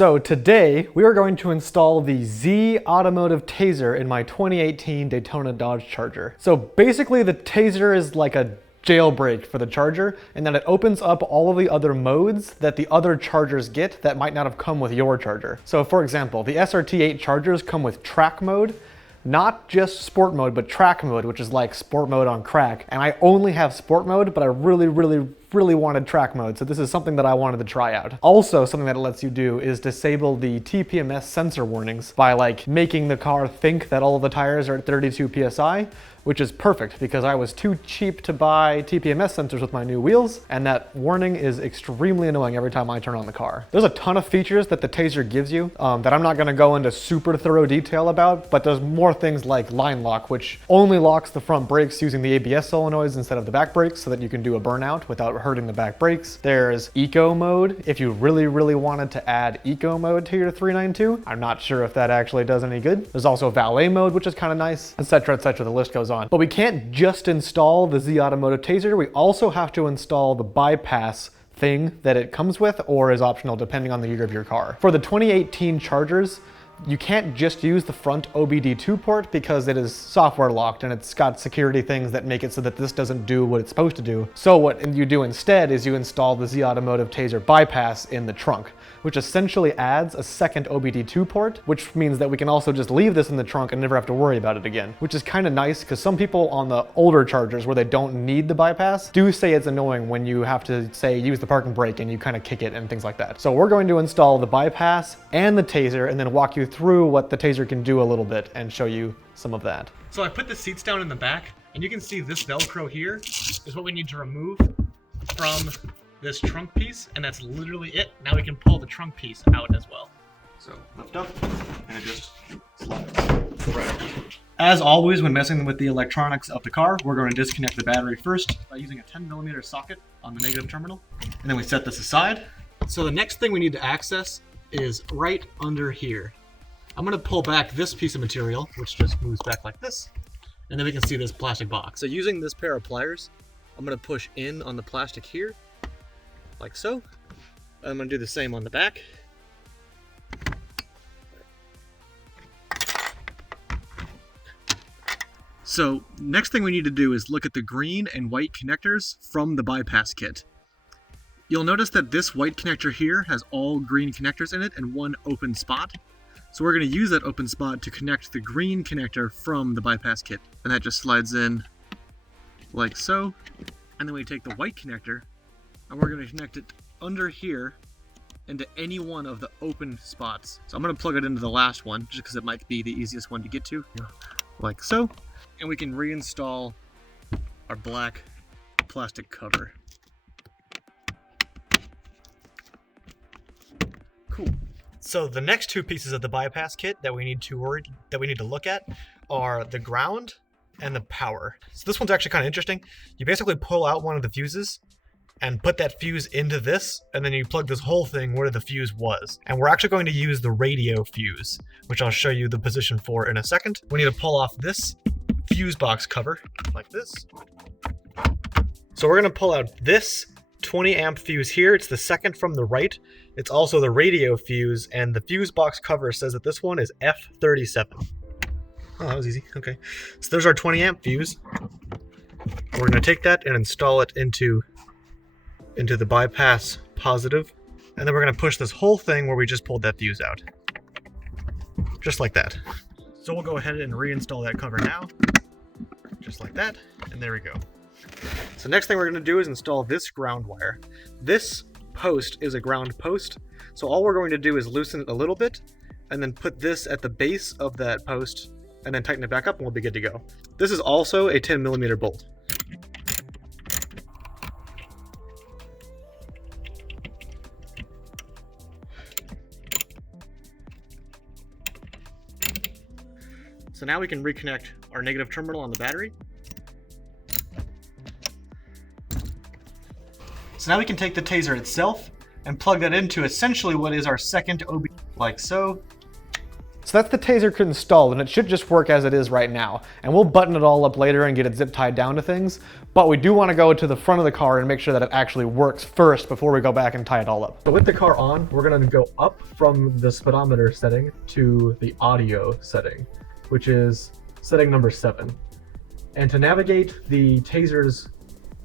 So today we are going to install the Z Automotive Tazer in my 2018 Daytona Dodge Charger. So basically the Tazer is like a jailbreak for the Charger, and then it opens up all of the other modes that the other Chargers get that might not have come with your Charger. So for example, the SRT8 Chargers come with track mode, not just sport mode, but track mode, which is like sport mode on crack. And I only have sport mode, but I really wanted track mode, so this is something that I wanted to try out. Also, something that it lets you do is disable the Tpms sensor warnings by like making the car think that all of the tires are at 32 PSI, which is perfect because I was too cheap to buy TPMS sensors with my new wheels, and that warning is extremely annoying every time I turn on the car. There's a ton of features that the Tazer gives you that I'm not gonna go into super thorough detail about, but there's more things like line lock, which only locks the front brakes using the ABS solenoids instead of the back brakes so that you can do a burnout without hurting the back brakes. There's eco mode if you really wanted to add eco mode to your 392. I'm not sure if that actually does any good. There's also valet mode, which is kind of nice, etc, etc. The list goes on. But we can't just install the Z Automotive Tazer, we also have to install the bypass thing that it comes with or is optional depending on the year of your car. For the 2018 Chargers, you can't just use the front OBD2 port because it is software locked and it's got security things that make it so that this doesn't do what it's supposed to do. So what you do instead is you install the Z Automotive Tazer bypass in the trunk, which essentially adds a second OBD2 port, which means that we can also just leave this in the trunk and never have to worry about it again, which is kind of nice because some people on the older Chargers where they don't need the bypass do say it's annoying when you have to say use the parking brake and you kind of kick it and things like that. So we're going to install the bypass and the Tazer and then walk you through what the Tazer can do a little bit and show you some of that. So I put the seats down in the back, and you can see this Velcro here is what we need to remove from this trunk piece, and that's literally it. Now we can pull the trunk piece out as well. So lift up, and it just slides right. As always, when messing with the electronics of the car, we're going to disconnect the battery first by using a 10mm socket on the negative terminal, and then we set this aside. So the next thing we need to access is right under here. I'm going to pull back this piece of material, which just moves back like this, and then we can see this plastic box. So using this pair of pliers, I'm going to push in on the plastic here, like so. I'm going to do the same on the back. So next thing we need to do is look at the green and white connectors from the bypass kit. You'll notice that this white connector here has all green connectors in it and one open spot. So we're going to use that open spot to connect the green connector from the bypass kit. And that just slides in like so. And then we take the white connector and we're going to connect it under here into any one of the open spots. So I'm going to plug it into the last one just because it might be the easiest one to get to, like so. And we can reinstall our black plastic cover. Cool. So the next two pieces of the bypass kit that we need to look at are the ground and the power. So this one's actually kind of interesting. You basically pull out one of the fuses and put that fuse into this, and then you plug this whole thing where the fuse was. And we're actually going to use the radio fuse, which I'll show you the position for in a second. We need to pull off this fuse box cover like this. So we're going to pull out this 20 amp fuse here. It's the second from the right. It's also the radio fuse, and the fuse box cover says that this one is F37. Oh, that was easy. Okay. So there's our 20 amp fuse. We're going to take that and install it into the bypass positive. And then we're going to push this whole thing where we just pulled that fuse out. Just like that. So we'll go ahead and reinstall that cover now. Just like that. And there we go. So next thing we're going to do is install this ground wire. This post is a ground post. So all we're going to do is loosen it a little bit and then put this at the base of that post and then tighten it back up and we'll be good to go. This is also a 10mm bolt. So now we can reconnect our negative terminal on the battery. So now we can take the Tazer itself and plug that into essentially what is our second OB, like so. So that's the Tazer kit installed, and it should just work as it is right now. And we'll button it all up later and get it zip tied down to things, but we do want to go to the front of the car and make sure that it actually works first before we go back and tie it all up. So with the car on, we're going to go up from the speedometer setting to the audio setting, which is setting number 7. And to navigate the Tazer's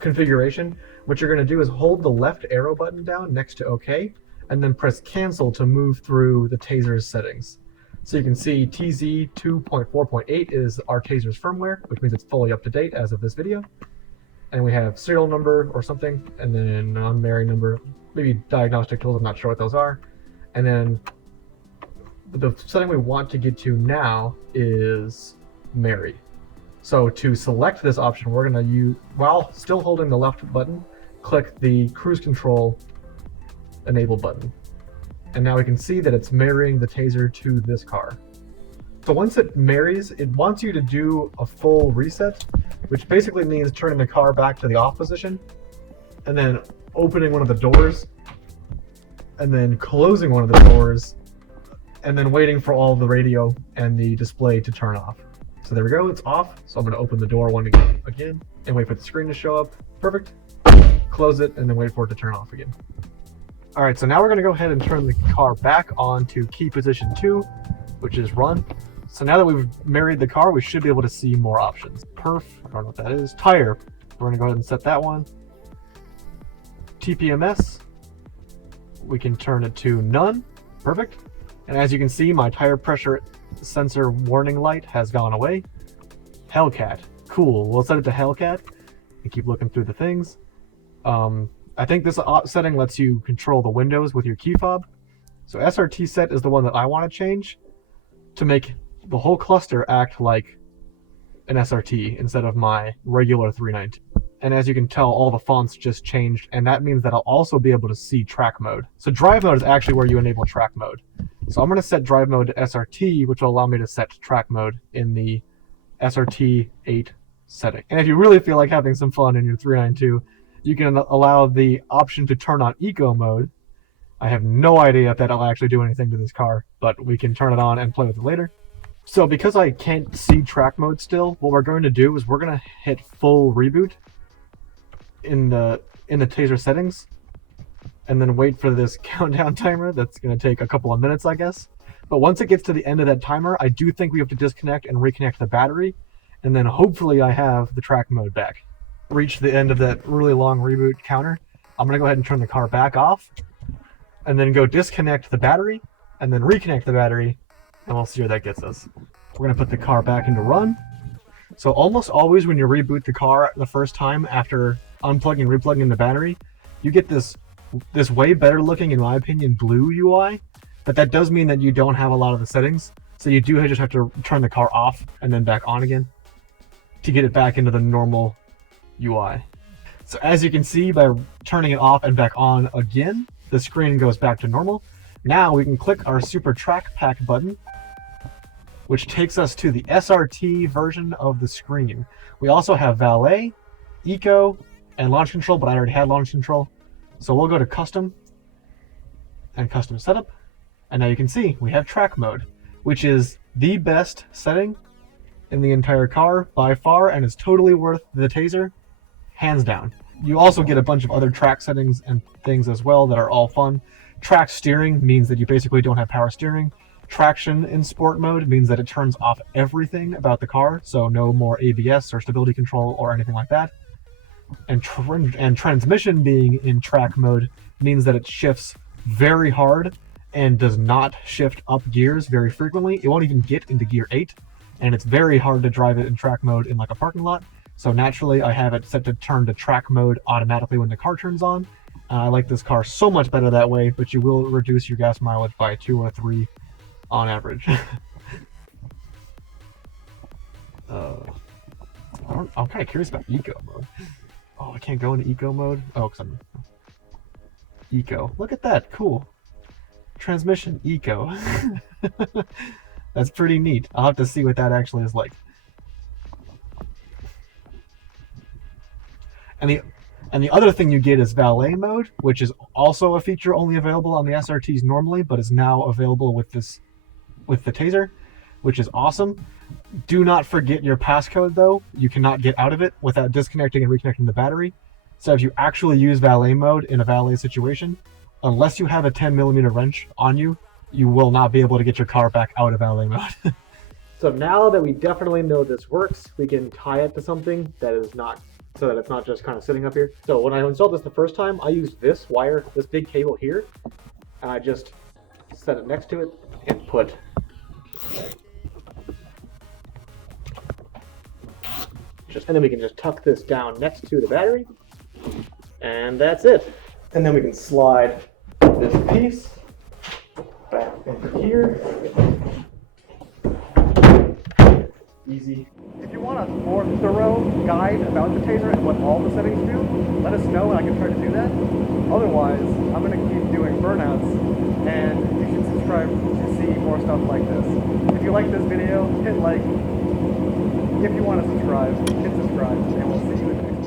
configuration, what you're going to do is hold the left arrow button down next to OK, and then press cancel to move through the Tazer's settings. So you can see TZ 2.4.8 is our Tazer's firmware, which means it's fully up to date as of this video. And we have serial number or something, and then non-Mary number, maybe diagnostic tools, I'm not sure what those are. And then the setting we want to get to now is Mary. So to select this option, we're going to use, while still holding the left button, click the cruise control enable button. And now we can see that it's marrying the Tazer to this car. So once it marries, it wants you to do a full reset, which basically means turning the car back to the off position, and then opening one of the doors, and then closing one of the doors, and then waiting for all the radio and the display to turn off. So there we go, it's off. So I'm going to open the door one again and wait for the screen to show up. Perfect. Close it and then wait for it to turn off again. All right, so now we're going to go ahead and turn the car back on to key position 2, which is run. So now that we've married the car, we should be able to see more options. Perf, I don't know what that is. Tire, we're going to go ahead and set that one. Tpms, we can turn it to none. Perfect. And as you can see, my tire pressure sensor warning light has gone away. Hellcat, cool. We'll set it to Hellcat and keep looking through the things. I think this setting lets you control the windows with your key fob. So SRT set is the one that I want to change to make the whole cluster act like an SRT instead of my regular 392. And as you can tell, all the fonts just changed, and that means that I'll also be able to see track mode. So drive mode is actually where you enable track mode. So I'm going to set drive mode to SRT, which will allow me to set track mode in the SRT 8 setting. And if you really feel like having some fun in your 392, you can allow the option to turn on eco mode. I have no idea if that'll actually do anything to this car, but we can turn it on and play with it later. So because I can't see track mode still, what we're going to do is we're going to hit full reboot in the Tazer settings, and then wait for this countdown timer. That's going to take a couple of minutes, I guess. But once it gets to the end of that timer, I do think we have to disconnect and reconnect the battery, and then hopefully I have the track mode back. Reach the end of that really long reboot counter. I'm going to go ahead and turn the car back off, and then go disconnect the battery, and then reconnect the battery, and we'll see where that gets us. We're going to put the car back into run. So almost always when you reboot the car the first time after unplugging and replugging the battery, you get this way better looking, in my opinion, blue UI, but that does mean that you don't have a lot of the settings. So you do just have to turn the car off and then back on again to get it back into the normal UI. So as you can see, by turning it off and back on again, the screen goes back to normal. Now we can click our Super Track Pack button, which takes us to the SRT version of the screen. We also have Valet, Eco, and Launch Control, but I already had Launch Control. So we'll go to Custom and Custom Setup. And now you can see we have Track Mode, which is the best setting in the entire car by far, and is totally worth the Tazer, hands down. You also get a bunch of other track settings and things as well that are all fun. Track steering means that you basically don't have power steering. Traction in sport mode means that it turns off everything about the car, so no more ABS or stability control or anything like that. And transmission being in track mode means that it shifts very hard and does not shift up gears very frequently. It won't even get into gear 8, and it's very hard to drive it in track mode in like a parking lot. So naturally I have it set to turn to track mode automatically when the car turns on. I like this car so much better that way, but you will reduce your gas mileage by 2 or 3 on average. I'm kind of curious about eco mode. Oh, I can't go into eco mode? Oh, because I'm eco. Look at that, cool. Transmission, eco. That's pretty neat. I'll have to see what that actually is like. And the other thing you get is Valet Mode, which is also a feature only available on the SRTs normally, but is now available with this with the Tazer, which is awesome. Do not forget your passcode though. You cannot get out of it without disconnecting and reconnecting the battery. So if you actually use valet mode in a valet situation, unless you have a 10mm wrench on you, you will not be able to get your car back out of valet mode. So now that we definitely know this works, we can tie it to something that is not, so that it's not just kind of sitting up here. So when I installed this the first time, I used this wire, this big cable here, and I just set it next to it and put and then we can just tuck this down next to the battery, and that's it. And then we can slide this piece back into here. Easy. If you want a more thorough guide about the Tazer and what all the settings do, let us know and I can try to do that. Otherwise, I'm going to keep doing burnouts, and you should subscribe to see more stuff like this. If you like this video, hit like. If you want to subscribe, hit subscribe, and we'll see you in the next video.